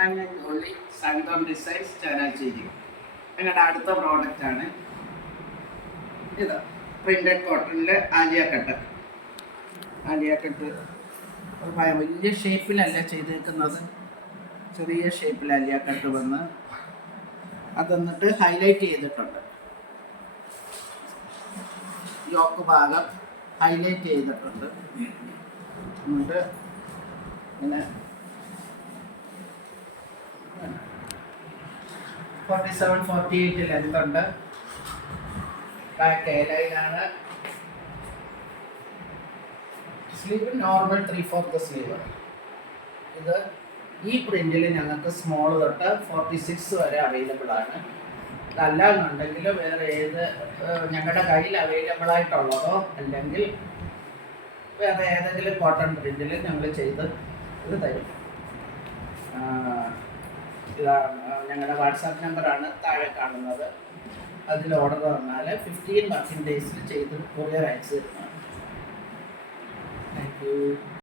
ഞാൻ ജോലി സംഘം ഡിസൈൻസ് ചങ്ങനാശ്ശേരി. ഞങ്ങളുടെ അടുത്ത പ്രോഡക്റ്റാണ് ഇത്. പ്രിന്റഡ് കോട്ടണിൽ ആലിയ കട്ട്. വലിയ ഷേപ്പിലല്ല ചെയ്തേക്കുന്നത്, ചെറിയ ഷേപ്പിൽ ആലിയ കട്ട് വന്ന് അതെന്നിട്ട് ഹൈലൈറ്റ് ചെയ്തിട്ടുണ്ട്. യോക്ക് ഭാഗം ഹൈലൈറ്റ് ചെയ്തിട്ടുണ്ട്. എന്നിട്ട് ഇങ്ങനെ 47-48 ലെങ്ത് ഉണ്ട്. ബാക്ക് ലൈനാണ്. Sleeve normal 3/4 sleeve. ഇത് ഈ പ്രിന്റിൽ ഞങ്ങൾക്ക് സ്മോൾ തൊട്ട് 46 വരെ അവൈലബിൾ ആണ്. അതല്ല എന്നുണ്ടെങ്കിൽ വേറെ ഏത് ഞങ്ങളുടെ കയ്യിൽ അവൈലബിൾ ആയിട്ടുള്ളതോ അല്ലെങ്കിൽ വേറെ ഏതെങ്കിലും കോട്ടൺ പ്രിന്റിൽ ഞങ്ങൾ ചെയ്ത് ഇത് തരും. ഇതാണ് ഞങ്ങളുടെ വാട്സാപ്പ് നമ്പറാണ് താഴെ കാണുന്നത്. അതിൽ ഓർഡർ തന്നാൽ 15 വർക്കിംഗ് ഡേയ്സിൽ ചെയ്ത് കൊറിയർ അയച്ചു തരുന്നതാണ്. Thank you.